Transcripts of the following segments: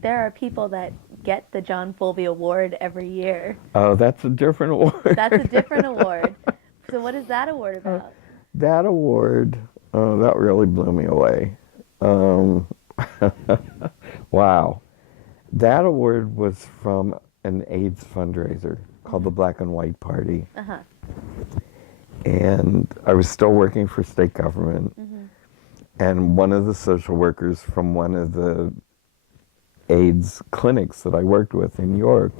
There are people that get the John Folby Award every year. Oh, that's a different award. That's a different award. So what is that award about? That award, oh, that really blew me away. Um, wow. That award was from an AIDS fundraiser called the Black and White Party. Uh-huh. And I was still working for state government. Mm-hmm. And one of the social workers from one of the AIDS clinics that I worked with in New York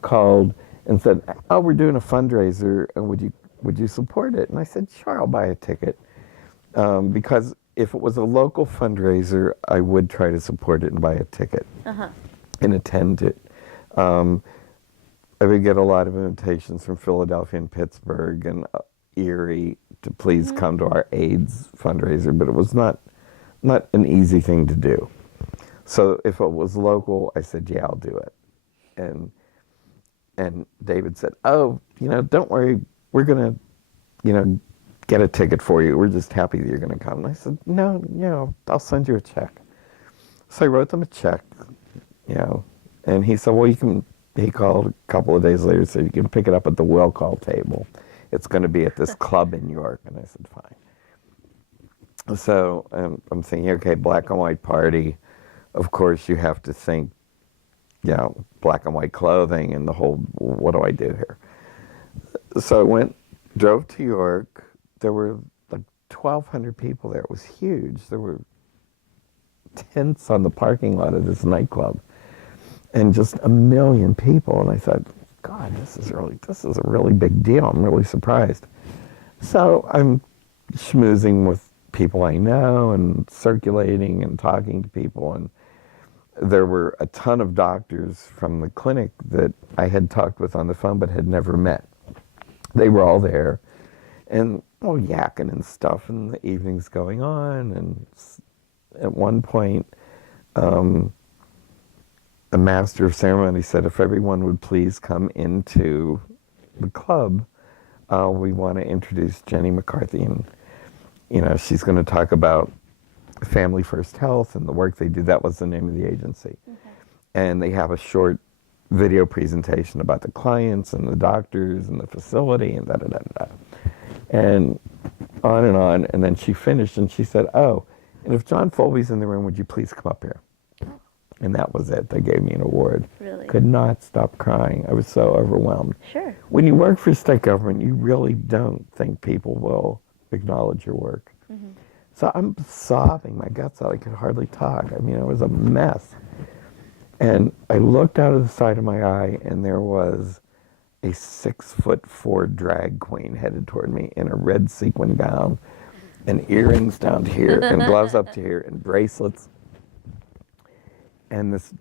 called and said, "Oh, we're doing a fundraiser, and would you support it?" And I said, "Sure, I'll buy a ticket." Because if it was a local fundraiser, I would try to support it and buy a ticket Uh-huh. and attend it. I would get a lot of invitations from Philadelphia and Pittsburgh and Erie to please come to our AIDS fundraiser, but it was not an easy thing to do. So if it was local, I said, "Yeah, I'll do it." And David said, "Oh, don't worry, we're gonna, get a ticket for you. We're just happy that you're gonna come." And I said, "No, I'll send you a check." So I wrote them a check, and he said, "Well, he called a couple of days later and said, "You can pick it up at the will call table. It's going to be at this club in New York." And I said, "Fine." So I'm thinking, okay, Black and White Party. Of course, you have to think, black and white clothing and the whole, what do I do here? So I drove to York. There were like 1,200 people there. It was huge. There were tents on the parking lot of this nightclub and just a million people. And I thought, God, this is a really big deal. I'm really surprised. So I'm schmoozing with people I know and circulating and talking to people. And there were a ton of doctors from the clinic that I had talked with on the phone but had never met. They were all there and yakking and stuff, and the evening's going on. And at one point, a master of ceremony said, "If everyone would please come into the club, we want to introduce Jenny McCarthy." And, she's going to talk about Family First Health and the work they do. That was the name of the agency. Okay. And they have a short video presentation about the clients and the doctors and the facility and da-da-da-da. And on. And then she finished and she said, "Oh, and if John Folby's in the room, would you please come up here?" And that was it. They gave me an award. Really? Could not stop crying. I was so overwhelmed. Sure. When you work for state government, you really don't think people will acknowledge your work. Mm-hmm. So I'm sobbing my guts out. I could hardly talk. I mean, it was a mess. And I looked out of the side of my eye, and there was a 6'4" drag queen headed toward me in a red sequin gown and earrings down to here and gloves up to here and bracelets. And this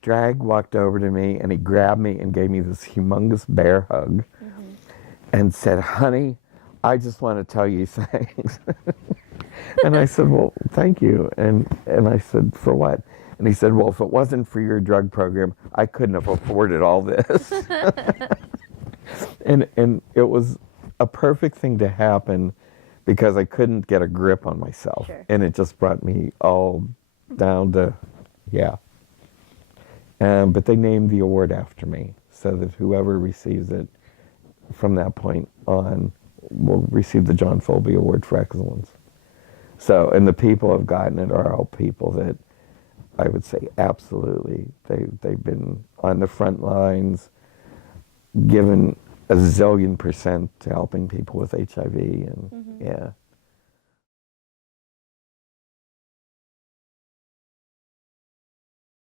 drag walked over to me, and he grabbed me and gave me this humongous bear hug and said, "Honey, I just want to tell you thanks." And I said, "Well, thank you." And I said, "For what?" And he said, "Well, if it wasn't for your drug program, I couldn't have afforded all this." And it was a perfect thing to happen because I couldn't get a grip on myself. Sure. And it just brought me all down to, but they named the award after me so that whoever receives it from that point on will receive the John Folby Award for Excellence. So, and the people who have gotten it are all people that I would say absolutely, they've been on the front lines, given a zillion % to helping people with HIV, and